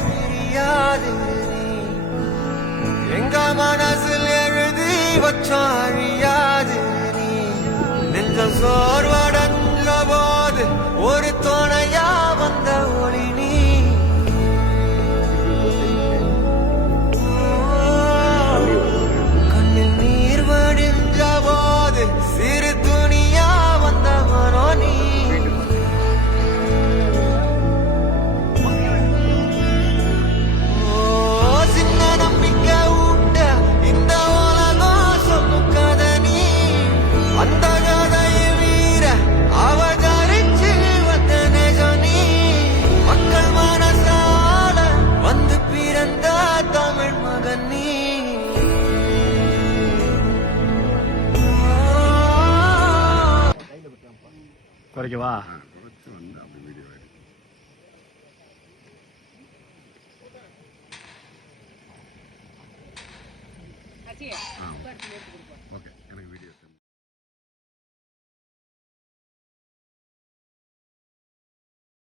பிரியாது எங்க மனசில் எழுதி வச்சாழியாது நீ நெஞ்சம் சோர்வடைஞ்ச போது ஒரு துணையா வந்த ஒளி நீ கண்ணில் நீர் வடிஞ்ச போது சிறு துணியா வந்தவனோ நீ சின்ன நம்பிக்கை உண்ட இந்த உலகம் சொல்லும் கதை நீ அந்த கதையை வீர அவதரிச்சு வந்த நிஜம் நீ மக்கள் மனசால வந்து பிறந்த தமிழ் மகன் நீ குறைக்கவா Así es.